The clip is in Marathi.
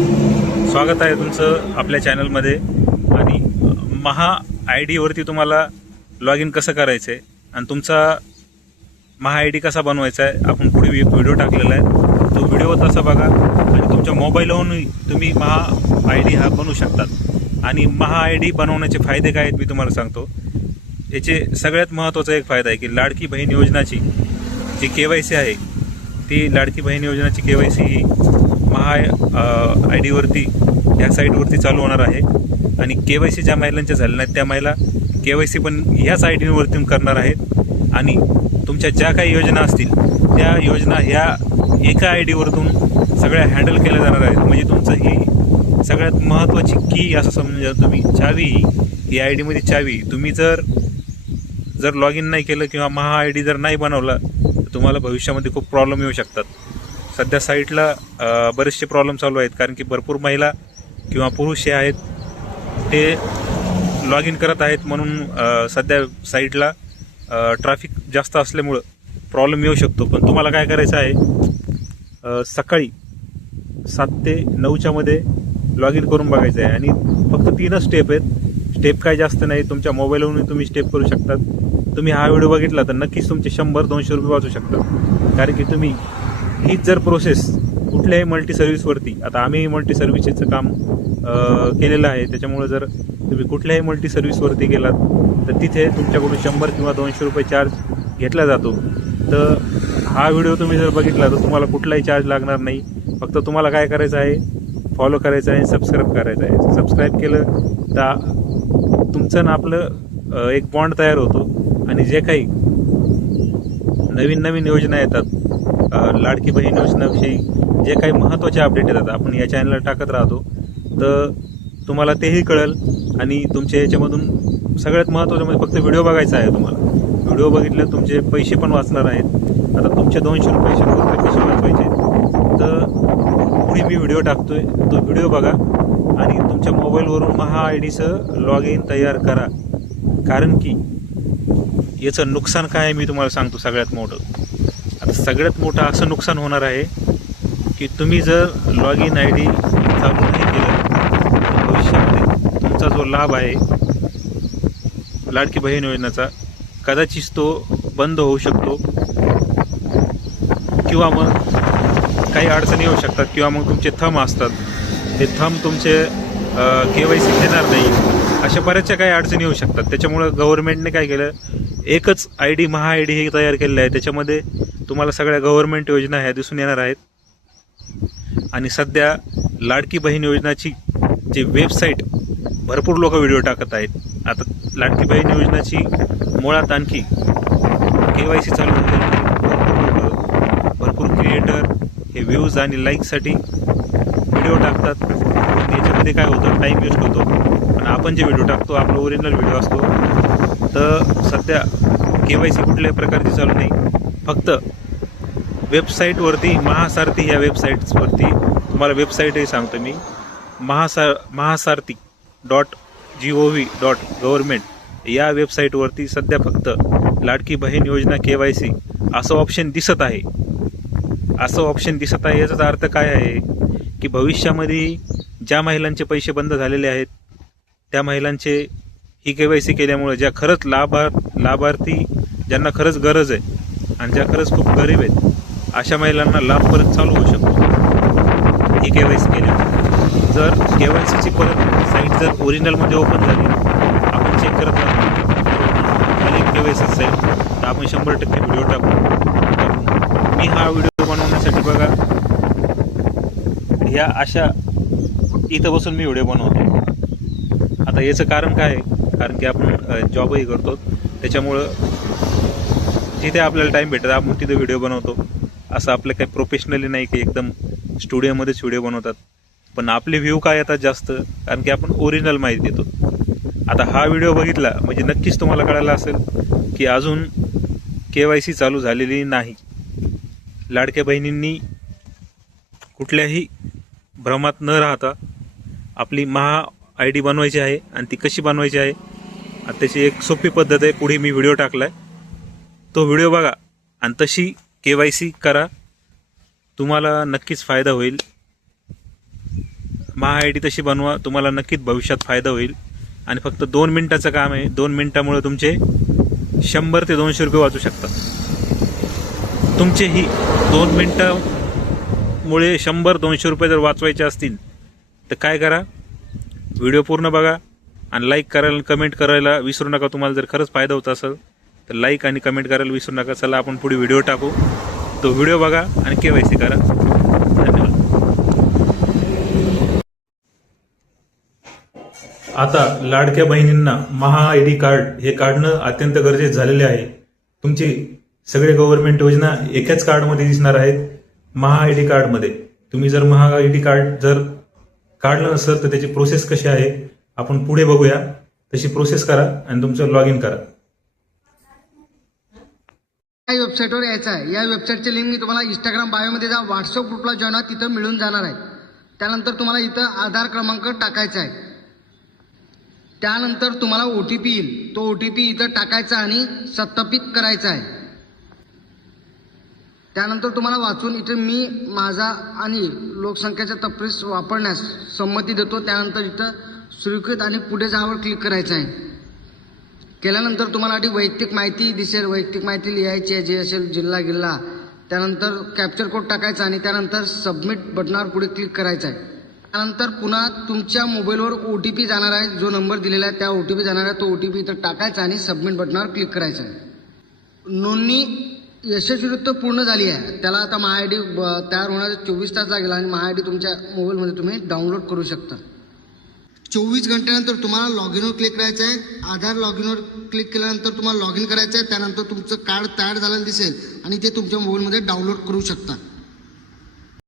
स्वागत आहे तुमचं आपल्या चॅनलमध्ये। आणि महा आय डीवरती तुम्हाला लॉग इन कसं करायचं आहे आणि तुमचा महा आय डी कसा बनवायचा आहे आपण पुढे एक व्हिडिओ टाकलेला आहे, तो व्हिडिओ तसा बघा आणि तुमच्या मोबाईलवरून तुम्ही महा आय डी हा बनवू शकतात। आणि महा आय डी बनवण्याचे फायदे काय आहेत मी तुम्हाला सांगतो। याचे सगळ्यात महत्त्वाचा एक फायदा आहे की लाडकी बहीण योजनाची जी KYC आहे ती Ladki Bahin योजनाची KYC he Maha I डीवरती या साईटवरती चालू होणार आहे। आणि KYC ज्या महिलांच्या झाल्या नाहीत त्या महिला KYC पण ह्याच आय डीवरती करणार आहेत। आणि तुमच्या ज्या काही योजना असतील त्या योजना ह्या एका आय डीवरतून सगळ्या हँडल केल्या जाणार आहेत। म्हणजे तुमचं ही सगळ्यात महत्त्वाची की असं समजा तुम्ही, चावी ही आय डीमध्ये चावी। तुम्ही जर लॉग इन नाही केलं किंवा महा आय डी जर नाही बनवला तर तुम्हाला भविष्यामध्ये खूप प्रॉब्लेम येऊ शकतात। सध्या साईटला बरेचसे प्रॉब्लेम चालू आहेत, कारण की भरपूर महिला किंवा पुरुष हे आहेत ते लॉग इन करत आहेत, म्हणून सध्या साईटला ट्रॅफिक जास्त असल्यामुळं प्रॉब्लेम येऊ शकतो। पण तुम्हाला काय करायचं आहे, सकाळी 7 ते 9च्या मध्ये लॉग इन करून बघायचं आहे। आणि फक्त 3च स्टेप आहेत, स्टेप काय जास्त नाही, तुमच्या मोबाईलवरून तुम्ही स्टेप करू शकतात। तुम्ही हा व्हिडिओ बघितला तर नक्कीच तुमचे 100-200 रुपये वाचू शकतात, कारण की तुम्ही हीच जर प्रोसेस कुठल्याही मल्टी सर्व्हिसवरती, आता आम्ही मल्टी सर्व्हिसेसचं काम केलेलं आहे, त्याच्यामुळे जर तुम्ही कुठल्याही मल्टी सर्व्हिसवरती गेलात तर तिथे तुमच्याकडून 100 किंवा 200 रुपये चार्ज घेतला जातो। तर हा व्हिडिओ तुम्ही जर बघितला तर तुम्हाला कुठलाही चार्ज लागणार नाही। फक्त तुम्हाला काय करायचं आहे, फॉलो करायचं आहे, सबस्क्राईब करायचं आहे। सबस्क्राईब केलं तर तुमचं ना आपलं एक बॉन्ड तयार होतो। आणि जे काही नवीन योजना येतात, लाडकी बहीण योजनेविषयी जे काही महत्त्वाचे अपडेट येतात आपण या चॅनलला टाकत राहतो, तर तुम्हाला तेही कळेल। आणि तुमच्या याच्यामधून सगळ्यात महत्त्वाचं म्हणजे फक्त व्हिडिओ बघायचा आहे तुम्हाला। व्हिडिओ बघितले तुमचे पैसे पण वाचणार आहेत। आता तुमचे 200 रुपये 100 रुपये कसे वाचवायचे, तर पुढे मी व्हिडिओ टाकतोय, तो व्हिडिओ बघा आणि तुमच्या मोबाईलवरून महा आय डीचं लॉग इन तयार करा। कारण की याचं नुकसान काय आहे मी तुम्हाला सांगतो। सगळ्यात मोठं असं नुकसान होणार आहे की तुम्ही जर लॉग इन आय डी चालू नाही केलं तर भविष्यामध्ये तुमचा जो लाभ आहे लाडकी बहीण योजनेचा कदाचित तो बंद होऊ शकतो, किंवा मग काही अडचणी येऊ शकतात, किंवा मग तुमचे थंब असतात ते थंब तुमचे KYC देणार नाही, अशा बऱ्याचशा काही अडचणी येऊ शकतात। त्याच्यामुळं गव्हर्नमेंटने काय केलं, एकच I D Maha I D हे तयार केलेलं आहे। त्याच्यामध्ये तुम्हाला सगळ्या गव्हर्नमेंट योजना ह्या दिसून येणार आहेत। आणि सध्या लाडकी बहीण योजनाची जी वेबसाईट भरपूर लोक व्हिडिओ टाकत आहेत। आता लाडकी बहीण योजनाची मुळात आणखी KYC चालू झाली, भरपूर क्रिएटर हे व्ह्यूज आणि लाईकसाठी व्हिडिओ टाकतात। पण याच्यामध्ये काय होतं, टाईम वेस्ट होतो। पण आपण जे व्हिडिओ टाकतो आपला ओरिजिनल व्हिडिओ असतो। तर सध्या KYC कुठल्याही प्रकारची चालू नाही, फक्त वेबसाईटवरती महासारथी या वेबसाईट्सवरती, तुम्हाला वेबसाईटही सांगतो मी, mahasaarthi.gov.government या वेबसाईटवरती सध्या फक्त लाडकी बहीण योजना KYC असं ऑप्शन दिसत आहे। याचा अर्थ काय आहे की भविष्यामध्ये ज्या महिलांचे पैसे बंद झालेले आहेत त्या महिलांचे ही KYC केल्यामुळे ज्या खरंच लाभार्थी ज्यांना खरंच गरज आहे आणि ज्या खरंच खूप गरीब आहेत अशा महिलांना लाभ परत चालू होऊ शकतो ही KYC केल्यामुळे। जर KYCची परत साईट जर ओरिजिनलमध्ये ओपन झाली, आपण चेक करत राहतो KYC साईट, तर आपण 100% व्हिडिओ टाकू। मी हा व्हिडिओ बनवण्यासाठी बघा ह्या अशा इथं बसून मी व्हिडिओ बनवतो। आता याचं कारण काय आहे, कारण की आपण जॉबही करतो, त्याच्यामुळं जिथे आपल्याला टाईम भेटत आपण तिथे व्हिडिओ बनवतो। असं आपलं काही प्रोफेशनली नाही की एकदम स्टुडिओमध्येच व्हिडिओ बनवतात, पण आपले व्ह्यू काय येतात जास्त, कारण की आपण ओरिजिनल माहिती देतो। आता हा व्हिडिओ बघितला म्हणजे नक्कीच तुम्हाला कळालं असेल की अजून KYC चालू झालेली नाही। लाडक्या बहिणींनी कुठल्याही भ्रमात न राहता आपली महा आय डी बनवायची आहे। आणि ती कशी बनवायची आहे, त्याची एक सोपी पद्धत आहे, पुढे मी व्हिडिओ टाकला आहे, तो व्हिडिओ बघा आणि तशी KYC करा, तुम्हाला नक्कीच फायदा होईल। महा आय डी तशी बनवा, तुम्हाला नक्कीच भविष्यात फायदा होईल. आणि फक्त 2 मिनिटाचं काम आहे. 2 मिनिटामुळे तुमचे 100 ते 200 रुपये वाचू शकतात. तुमचेही 2 मिनिटामुळे 100-200 रुपये जर वाचवायचे असतील तर काय करा, व्हिडिओ पूर्ण बघा आणि लाईक करायला, कमेंट करायला विसरू नका. तुम्हाला जर खरंच फायदा होत असेल तर लाईक आणि कमेंट करायला विसरू नका. चला आपण पुढे व्हिडिओ टाकू. तो व्हिडिओ बघा आणि KYC करा. धन्यवाद. आता लाडक्या बहिणींना महा आय डी कार्ड हे काढणं अत्यंत गरजेचं झालेले आहे. तुमची सगळे गव्हर्नमेंट योजना एकाच कार्डमध्ये दिसणार आहेत. महा आय डी कार्डमध्ये तुम्ही जर महा आय डी कार्ड जर काढलं नसेल तर त्याची प्रोसेस कशी आहे आपण पुढे बघूया. तशी प्रोसेस करा आणि तुमचं लॉग इन करा. या वेबसाईटवर यायचं आहे. या वेबसाईटची लिंक मी तुम्हाला इंस्टाग्राम बायोमध्ये जा, व्हॉट्सअप ग्रुपला जॉईन व्हा, तिथं मिळून जाणार आहे. त्यानंतर तुम्हाला इथं आधार क्रमांक टाकायचा आहे. त्यानंतर तुम्हाला OTP येईल. तो OTP इथं टाकायचा आणि सत्यापित करायचा आहे. त्यानंतर तुम्हाला वाचून इथे मी माझा आणि लोकसंख्येचा तपशील वापरण्यास संमती देतो. त्यानंतर इथं स्वीकृत आणि पुढे जावर क्लिक करायचं आहे. केल्यानंतर तुम्हाला आधी वैयक्तिक माहिती दिसेल. वैयक्तिक माहिती लिहायची आहे, जे असेल जिल्हा. त्यानंतर कॅप्चर कोड टाकायचा आणि त्यानंतर सबमिट बटनावर पुढे क्लिक करायचं आहे. त्यानंतर पुन्हा तुमच्या मोबाईलवर OTP जाणार आहे. जो नंबर दिलेला आहे त्या OTP जाणार आहे. तो OTP इथं टाकायचा आणि सबमिट बटनावर क्लिक करायचं आहे. नोंदणी यशस्वीरित्या पूर्ण झाली आहे. त्याला आता महा आय डी तयार होण्यास 24 तास लागेल आणि महा आय डी तुमच्या मोबाईलमध्ये तुम्ही डाउनलोड करू शकता. 24 घंट्यानंतर तुम्हाला लॉग इनवर क्लिक करायचं आहे. आधार लॉग इनवर क्लिक केल्यानंतर तुम्हाला लॉग इन करायचं आहे. त्यानंतर तुमचं कार्ड तयार झालेलं दिसेल आणि ते तुमच्या मोबाईलमध्ये डाउनलोड करू शकता.